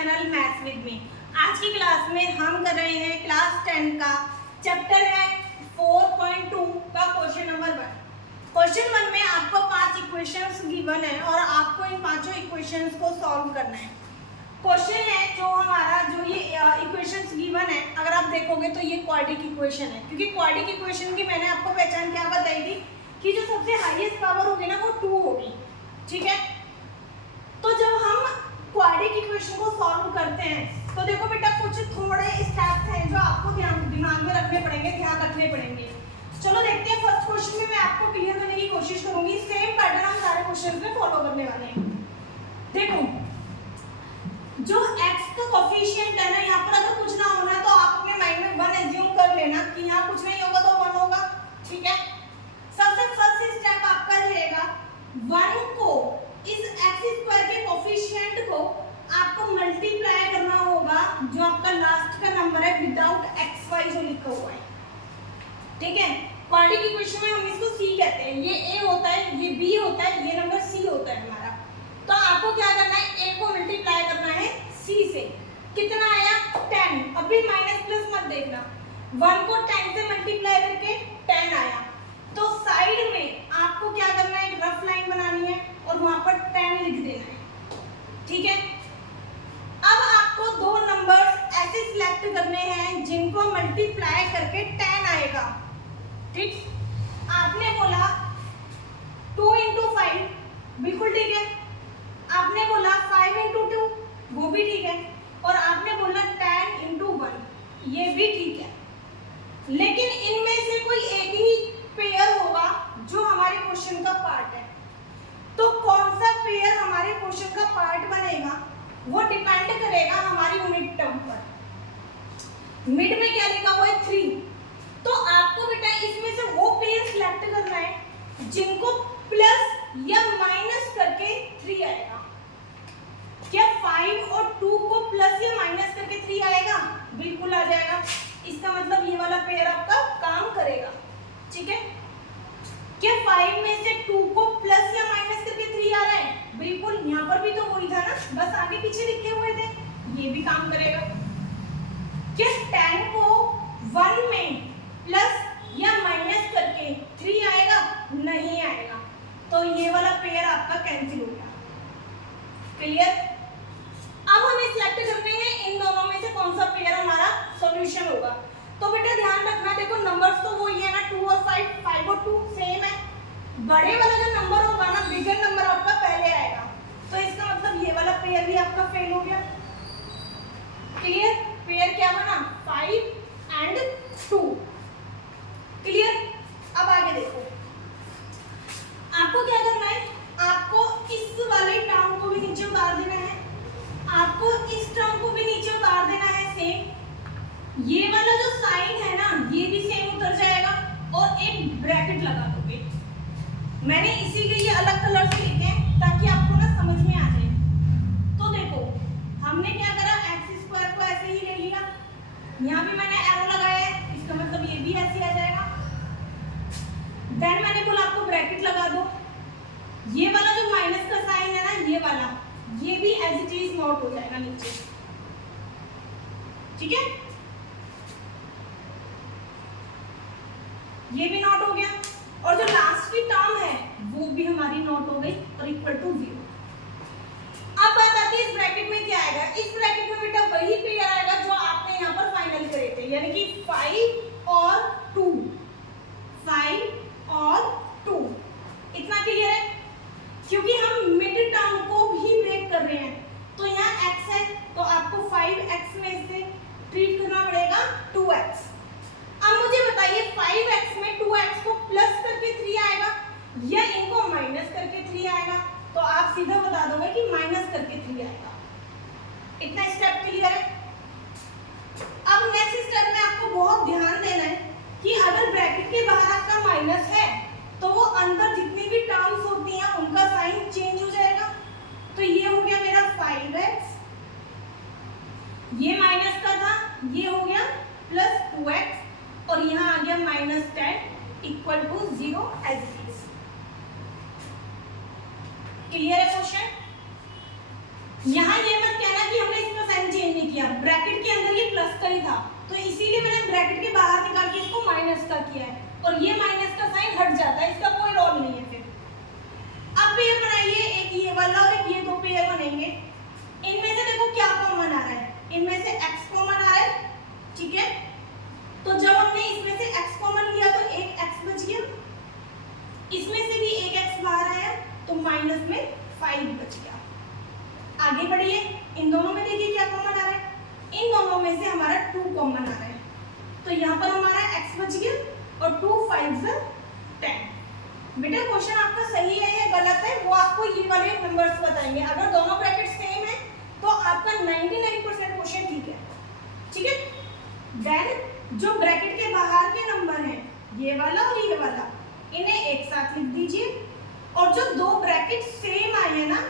Channel maths with me. आज की class में हम कर रहे हैं क्लास 10 का चैप्टर है 4.2 का क्वेश्चन नंबर 1। क्वेश्चन 1 में आपको 5 इक्वेशंस गिवन है और आपको इन पांचों इक्वेशंस को सॉल्व करना है। क्वेश्चन है जो हमारा जो ये इक्वेशंस गिवन है, अगर आप देखोगे तो ये क्वाड्रिक इक्वेशन है, क्योंकि क्वाड्रिक इक्वेशन की मैंने आपको पहचान क्या बताई थी कि जो सबसे हाईएस्ट पावर होगी ना वो 2 होगी। ठीक है, तो जब हम क्वाड्रिक इक्वेशन को सॉल्व करते हैं तो देखो बेटा कुछ थोड़े स्टेप्स हैं जो आपको दिमाग में रखने पड़ेंगे, ध्यान रखने पड़ेंगे। चलो देखते हैं फर्स्ट क्वेश्चन में मैं आपको क्लियर करने की कोशिश करूंगी। सेम पैटर्न हम सारे क्वेश्चन में फॉलो करने वाले हैं। देखो जो x का कोफिशिएंट है ना, यहाँ पर अगर कुछ ना होना है तो आप अपने माइंड में 1 एज्यूम कर लेना कि यहाँ कुछ नहीं होगा तो 1 होगा। ठीक है, सबसे फर्स्ट स्टेप आपका रहेगा 1 को इस x स्क्वायर के कोफिशिएंट को आपको मल्टीप्लाई करना होगा जो आपका लास्ट का नंबर है विदाउट xy जो लिखा हुआ है। ठीक है, क्वाड्रिक इक्वेशन में हम इसको c कहते हैं, ये a होता है, ये b होता है, ये नंबर c होता है हमारा। तो आपको क्या करना है, a को मल्टीप्लाई करना है c से। कितना आया 10। अभी माइनस प्लस मत देखना, 1 को 10 से मल्टीप्लाई करके 10 आया। तो साइड में आपको क्या करना है, एक रफ लाइन बनानी है और वहां पर 10 लिख देना है। ठीक है, अब आपको दो नंबर्स ऐसे सिलेक्ट करने हैं जिनको मल्टीप्लाई करके 10 आएगा। ठीक, आपने बोला 2 into 5, बिल्कुल ठीक है। आपने बोला 5 into 2, वो भी ठीक है। और आपने बोला 10 into 1, ये भी ठीक है। लेकिन इनमें से कोई एक ही पेयर होगा जो हमारे क्वेश्चन का पार्ट है। तो कौन सा पेयर हमारे क्वेश्चन का पार्ट बनेगा वो डिपेंड करेगा हमारी यूनिट टर्म पर। मिड में क्या लिखा हुआ है 3, तो आपको बेटा इसमें से वो पेयर सिलेक्ट करना है जिनको प्लस या माइनस करके 3 आएगा। क्या 5 और 2 को प्लस या माइनस करके 3 आएगा? बिल्कुल आ जाएगा। इसका मतलब ये वाला पेयर आपका काम करेगा। ठीक है, क्या 5 में से 2 को प्लस या माइनस करके 3 आ रहा है? बिल्कुल, यहाँ पर भी तो वही था ना, बस आगे पीछे लिखे हुए थे, ये भी काम करेगा। क्या 10 को 1 में प्लस या माइनस करके 3 आएगा? नहीं आएगा। तो ये वाला पेयर आपका कैंसिल हो गया। क्लियर? अब हमें सिलेक्ट करने हैं इन दोनों में से कौन सा पेयर हमारा सॉल्यूशन होगा। तो बेटा ध्यान रखना, देखो नंबर्स तो वही है ना, 2 और 5, 5 और 2 सेम है। बड़े वाला जो नंबर होगा ना, बिगर नंबर आपका पहले आएगा, तो इसका मतलब ये वाला पेयर भी आपका फेल हो गया। क्लियर? पेयर क्या बना? 5 and 2। क्लियर? अब आगे देखो, आपको क्या करना है, आपको इस वाले टर्म को भी नीचे उतार देना है, आपको इस टर्म को भी नीचे उतार देना है सेम। ये वाला जो साइन है ना, ये भी सेम उतर जाएगा और एक ब्रैकेट लगा दोगे। मैंने इसीलिए ये अलग कलर से लिखे हैं ताकि आपको ना समझ में आ जाए। तो देखो हमने क्या करा, एक्स स्क्वायर को ऐसे ही ले लिया, यहाँ भी मैंने एरो लगाया है, इसका मतलब ये भी ऐसे आ जाएगा। देन मैंने बोला आपको ब्रैकेट लगा दो। ये वाला जो माइनस का साइन है ना, ये वाला, ये भी एज इट इज नोट हो जाएगा नीचे। ठीक है, ये भी नोट हो गया और जो लास्ट की टर्म है वो भी हमारी नोट हो गई और इक्वल टू 0। अब बात आती है इस ब्रैकेट में क्या आएगा। इस ब्रैकेट में बेटा वही पेयर आएगा जो आपने यहाँ पर फाइनल करे थे, यानी कि 5 और 2, 5 और 2। इतना क्लियर है? क्योंकि हम मिड टर्म को भी ब्रेक कर रहे हैं, तो यहाँ x है तो आपको 5x में से ट्रीट करना पड़ेगा 2x। अब मुझे बताइए 5x में 2x को प्लस करके 3 आएगा या इनको माइनस करके 3 आएगा? तो आप सीधा बता दोगे कि माइनस करके 3 आएगा। इतना स्टेप क्लियर है? अब नेक्स्ट स्टेप में आपको बहुत ध्यान देना है कि अगर ब्रैकेट के बाहर आपका माइनस है तो वो अंदर जितनी भी टर्म्स होती हैं उनका साइन चेंज हो जाएगा। तो ये हो गया मेरा 5x, ये माइनस का था, ये हो गया प्लस 2x और यहाँ आ गया -10 equal to 0 as it is. Clear है क्वेश्चन? यहाँ ये मत कहना कि हमने इसका किया, ब्रैकेट के अंदर ये प्लस का ही था तो इसीलिए मैंने ब्रैकेट के बाहर निकाल के इसको माइनस का किया है, और ये माइनस का साइन हट जाता है, इसका कोई रोल नहीं है। फिर अब पेयर बनाइए, एक ये वाला और एक ये, दो पेयर बनेंगे। इनमें से देखो क्या कॉमन आ रहा है, इनमें से x कॉमन आ रहा है, ठीक है। तो जब हमने इसमें से x कॉमन लिया तो एक x बच गया, इसमें से भी एक x बाहर आया तो माइनस में 5 बच गया। आगे बढ़िए, इन दोनों में देखिए क्या कॉमन आ रहा है, इन दोनों में से हमारा 2 कॉमन आ रहा है, तो यहाँ पर हमारा x बच गया और 2 5 10। बेटा क्वेश्चन आपका सही है या गलत है वो आपको ये वाले नंबर्स बताएंगे। अगर दोनों ब्रैकेट सेम है तो आपका 99% क्वेश्चन ठीक है, ठीक है। देन जो ब्रैकेट के बाहर के नंबर हैं, ये वाला और ये वाला, इन्हें एक साथ लिख दीजिए, और जो दो ब्रैकेट सेम आए हैं ना,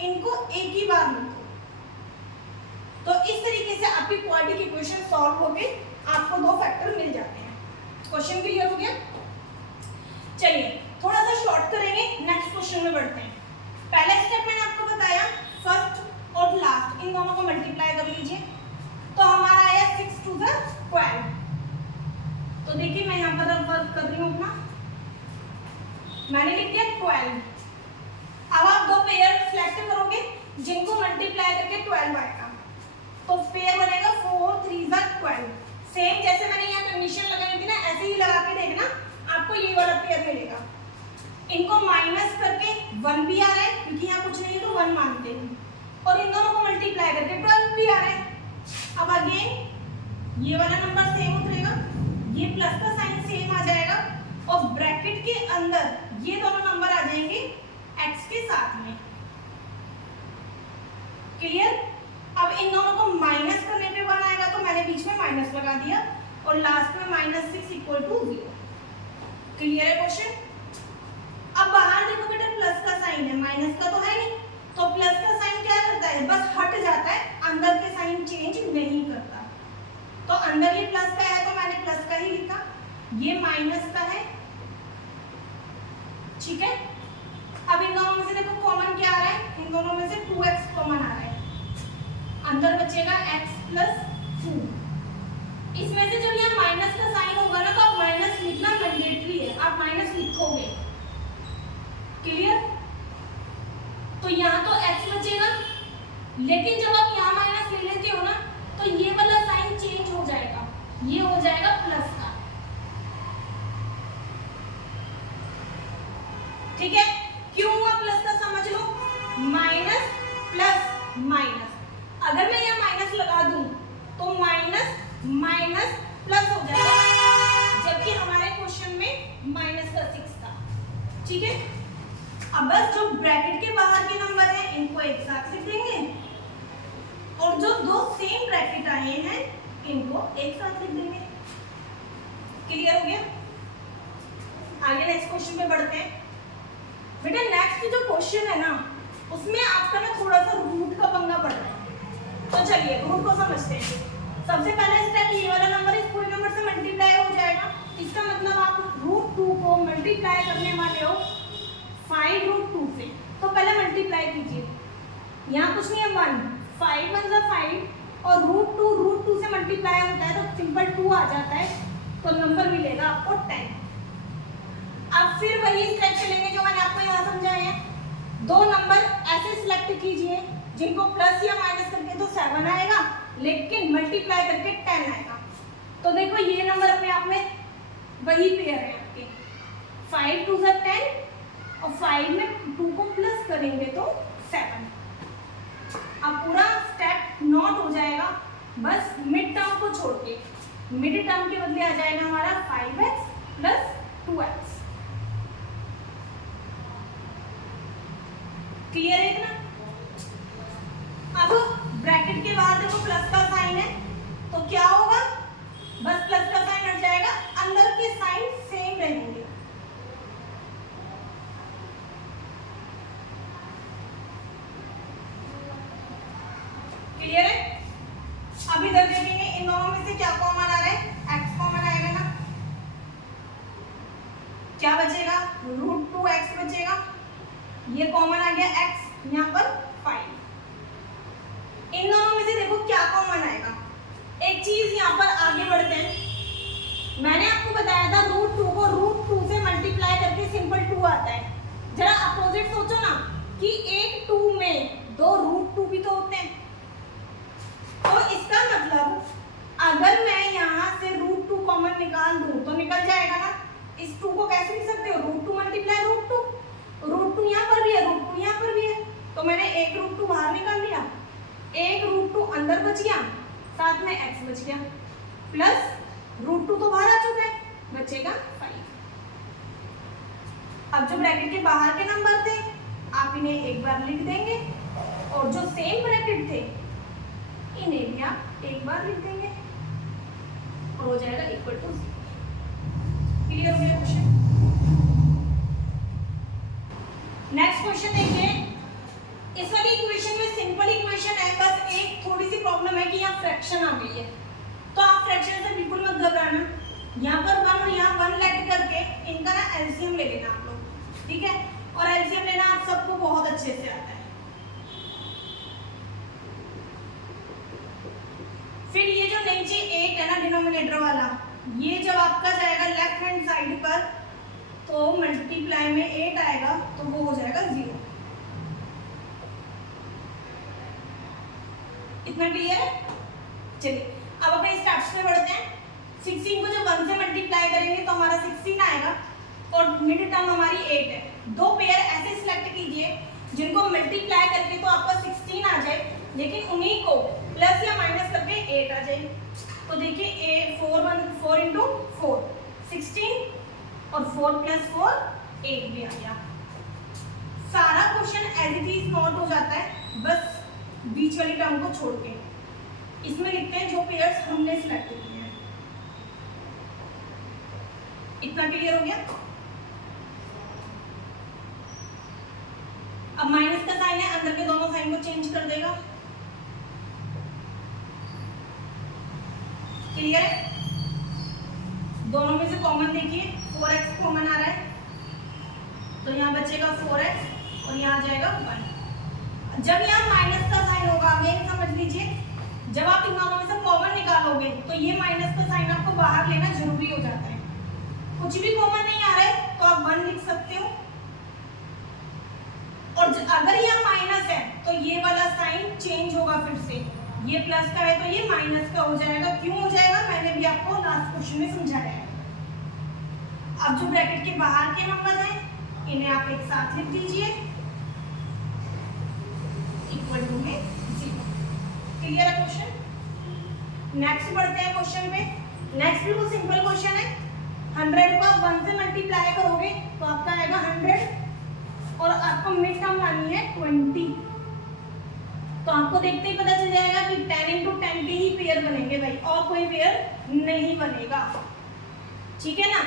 इनको एक ही बार लिखो। तो इस तरीके से आपकी क्वाड्रेटिक इक्वेशन सॉल्व होके आपको 2 फैक्टर मिल जाते हैं। क्वेश्चन क्लियर हो गया? चलिए थोड़ा सा शॉर्ट करेंगे, नेक्स्ट क्वेश्चन में बढ़ते हैं। पहला स्टेप मैंने आपको बताया, फर्स्ट और लास्ट इन दोनों को मल्टीप्लाई कर लीजिए, तो हमारा आया 6 to the 12। तो देखिए मैं यहाँ पर वर्क कर रही हूँ अपना, मैंने लिख दिया 12। अब आप 2 पेयर सिलेक्ट करोगे जिनको मल्टीप्लाई करके 12 आएगा, तो पेयर बनेगा 4 3 12। सेम जैसे मैंने यहाँ कंडीशन लगाई थी ना, ऐसे ही लगा के देखना, आपको ये वाला पेयर मिलेगा। इनको माइनस करके 1 भी आ रहा है, क्योंकि यहाँ कुछ नहीं है तो 1 मानते हैं, और इन दोनों को मल्टीप्लाई करके 12 भी आ रहा है। अब अगेन ये वाला नंबर सेम उतरेगा, ये प्लस का साइन सेम आ जाएगा, और ब्रैकेट के अंदर ये दोनों नंबर आ जाएंगे x के साथ में। क्लियर? अब इन दोनों को माइनस करने पे 1 आएगा, तो मैंने बीच में माइनस लगा दिया, और लास्ट में -6 = 0। क्लियर है क्वेश्चन? अब बाहर देखो बेटा प्लस का साइन है, माइनस का तो है नहीं, तो प्लस का साइन क्या करता है, बस हट जाता है, अंदर के साइन चेंज नहीं करता। तो अंदर ये प्लस का है तो मैंने प्लस का ही लिखा, ये माइनस का है, ठीक है। अब इन दोनों में से देखो कॉमन क्या आ रहा है, इन दोनों में से 2x कॉमन आ रहा है, अंदर बचेगा x + 2। इसमें से जब यहाँ माइनस का साइन होगा ना, तो आप माइनस लिखना मैंडेटरी है, आप माइनस लिखोगे। क्लियर? तो यहाँ तो x बचेगा, लेकिन जब आप यहाँ माइनस ले लेते हो ना, तो ये वाला साइन चेंज हो जाएगा, ये हो जाएगा प्लस का, ठीक है। क्यों हुआ प्लस का समझ लो, माइनस प्लस माइनस, अगर मैं यहाँ माइनस लगा दूं तो माइनस माइनस प्लस हो जाएगा, जबकि हमारे क्वेश्चन में -6 था, ठीक है। अब बस जो ब्रैकेट के बाहर के नंबर हैं इनको एक साथ लिख देंगे, और जो 2 सेम ब्रैकेट आए हैं इनको एक साथ लिख देंगे। क्लियर हो गया? आगे नेक्स्ट क्वेश्चन पे बढ़ते हैं। बेटा नेक्स्ट जो क्वेश्चन है ना, उसमें आपका ना थोड़ा सा रूट का पंगा पड़ रहा है, तो चलिए रूट को समझते हैं। सबसे पहला स्टेप, ये वाला नंबर इस पूरे नंबर से मल्टीप्लाई हो जाएगा, इसका मतलब आप √2 को मल्टीप्लाई करने वाले हो 5√2 से, तो पहले मल्टीप्लाई कीजिए। यहाँ कुछ नहीं है, 1 5 1 = 5, और √2 से मल्टीप्लाई होता है तो सिंपल 2 आ जाता है, तो नंबर मिलेगा आपको 10। अब फिर वही स्टेप चलेंगे जो मैंने आपको यहाँ समझाए हैं। 2 नंबर ऐसे सिलेक्ट कीजिए जिनको प्लस या माइनस करके तो 7 आएगा, लेकिन मल्टीप्लाई करके 10 आएगा। तो देखो ये नंबर अपने आप में वही पेयर है आपके, 5 2 = 10, और 5 में 2 को प्लस करेंगे तो 7। अब पूरा स्टेप नोट हो जाएगा, बस मिड टर्म को छोड़ के, मिड टर्म के बदले आ जाएगा हमारा 5x + 2x। क्लियर है इतना? अब ब्रैकेट के बाद देखो प्लस का साइन है, तो क्या होगा, बस प्लस का साइन हट जाएगा, अंदर के साइन सेम रहेंगे। क्लियर है? अब इधर देखेंगे इन दोनों में से क्या कॉमन आ रहा है, x कॉमन आएगा ना, क्या बचेगा, √2x बचेगा, ये कॉमन आ गया x, यहाँ पर 5। इन दोनों में से देखो क्या कॉमन आएगा। एक चीज यहाँ पर आगे बढ़ते हैं, मैंने आपको बताया था √2 को √2 से मल्टीप्लाई करके सिंपल 2 आता है। जरा अपोजिट सोचो ना कि एक 2 में 2 √2 भी तो होते हैं, तो इसका मतलब अगर मैं यहाँ से √2 कॉमन निकाल दूं तो निकल जाएगा ना। इस 2 को कैसे लिख सकते हो, √2 मल्टीप्लाई √2, √2 यहाँ पर भी है, √2 यहाँ पर भी है, तो मैंने एक √2 बाहर निकाल दिया, एक √2 अंदर बच गया, साथ में x बच गया, प्लस √2 तो बाहर आ चुका है, बचेगा 5। अब जो ब्रैकेट के बाहर के नंबर थे आप इन्हें एक बार लिख देंगे, और जो सेम ब्रैकेट थे इन्हें भी आप एक बार लिख देंगे, और हो जाएगा इक्वल टू 0। क्लियर हो गया क्वेश्चन। नेक्स्ट क्वेश्चन देखिए, इस वाली इक्वेशन में सिंपल इक्वेशन है, बस एक थोड़ी सी प्रॉब्लम है कि यहाँ फ्रैक्शन आ गई है, तो आप फ्रैक्शन से बिल्कुल मत घबराना। यहाँ पर 1 और यहाँ 1 लेट करके इनका ना एलसीएम ले लेना आप लोग, ठीक है, और एलसीएम लेना आप सबको बहुत अच्छे से आता है। फिर ये जो नीचे 8 है ना डिनोमिनेटर वाला, ये जब आपका जाएगा लेफ्ट हैंड साइड पर तो मल्टीप्लाई में 8 आएगा तो वो हो जाएगा 0। इतना क्लियर है। चलिए अब अपने स्टेप्स पे बढ़ते हैं। 16 को जब 1 से मल्टीप्लाई करेंगे तो हमारा 16 आएगा, और मिड टर्म हमारी 8 है। दो पेयर ऐसे सिलेक्ट कीजिए जिनको मल्टीप्लाई करके तो आपका 16 आ जाए, लेकिन उन्हीं को प्लस या माइनस करके 8 आ जाए। तो देखिए 4 इंटू 4 16, और 4 + 4 8 भी आ गया। सारा question as it is note हो जाता है, बस बीच वाली टर्म को छोड़ के। इसमें लिखते हैं जो पेयर्स हमने सिलेक्ट किए हैं। इतना क्लियर हो गया। अब माइनस का साइन है, अंदर के दोनों साइन को चेंज कर देगा। क्लियर है। दोनों में से कॉमन देखिए 4x कॉमन आ रहा है, तो यहाँ बचेगा 4x और यहाँ आ जाएगा 1। जब यहाँ माइनस का साइन होगा, अगेन समझ लीजिए, जब आप इन दोनों में से कॉमन निकालोगे तो ये माइनस का साइन आपको बाहर लेना जरूरी हो जाता है। कुछ भी कॉमन नहीं आ रहा है तो आप 1 लिख सकते हो, और अगर यहाँ माइनस है तो ये वाला साइन चेंज होगा, फिर से ये प्लस का है तो ये माइनस का हो जाएगा। क्यों हो जाएगा, मैंने भी आपको लास्ट क्वेश्चन में समझाया है। अब जो ब्रैकेट के बाहर के नंबर हैं इन्हें आप एक साथ लिख दीजिए, इक्वल टू में 0। क्लियर है क्वेश्चन। नेक्स्ट बढ़ते हैं क्वेश्चन पे। नेक्स्ट बिल्कुल सिंपल क्वेश्चन है। 100 को आप 1 से मल्टीप्लाई करोगे तो आपका आएगा 100, और आपको मिड टर्म लानी है 20। तो आपको देखते ही पता चल जाएगा कि 10 इंटू 10 के ही पेयर बनेंगे भाई, और कोई पेयर नहीं बनेगा, ठीक है ना।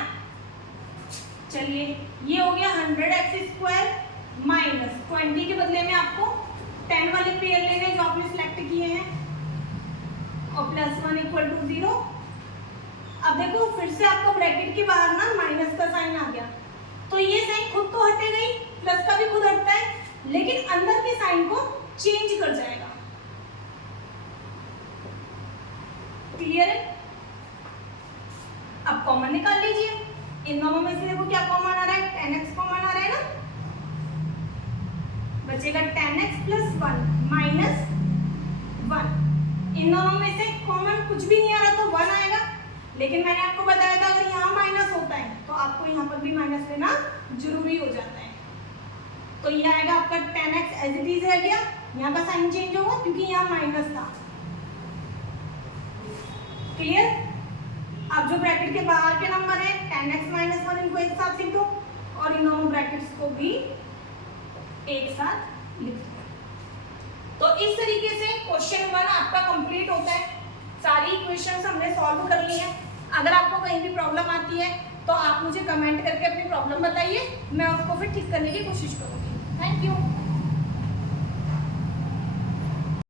चलिए ये हो गया 100x² माइनस 20 के बदले में आपको 10 वाले पेयर लेने जो आपने सिलेक्ट किए हैं, और +1 इक्वल टू 0। अब देखो फिर से आपको ब्रैकेट के बाहर ना माइनस का साइन आ गया, तो ये साइन खुद तो हटेगा ही, प्लस का भी खुद हटता है, लेकिन अंदर के साइन को चेंज कर जाएगा। क्लियर है। अब कॉमन निकाल लीजिए। इन दोनों में से देखो क्या कॉमन आ रहा है, 10x कॉमन आ रहा है ना, बचेगा 10x + 1 माइनस 1। इन दोनों में से कॉमन कुछ भी नहीं आ रहा तो 1 आएगा, लेकिन मैंने आपको बताया था अगर यहाँ माइनस होता है तो आपको यहाँ पर भी माइनस लेना जरूरी हो जाता है। तो ये आएगा आपका 10x एज इट इज रह गया, यहाँ का साइन चेंज होगा क्योंकि यहाँ माइनस था। क्लियर। अब जो ब्रैकेट के बाहर के नंबर है 10x - 1 इनको एक साथ लिख दो, और इन दोनों ब्रैकेट्स को भी एक साथ लिख दो। तो इस तरीके से क्वेश्चन 1 आपका कंप्लीट होता है। सारी इक्वेशंस हमने सॉल्व कर ली है। अगर आपको कहीं भी प्रॉब्लम आती है तो आप मुझे कमेंट करके अपनी प्रॉब्लम बताइए, मैं उसको फिर ठीक करने की कोशिश करूँगी। Thank you.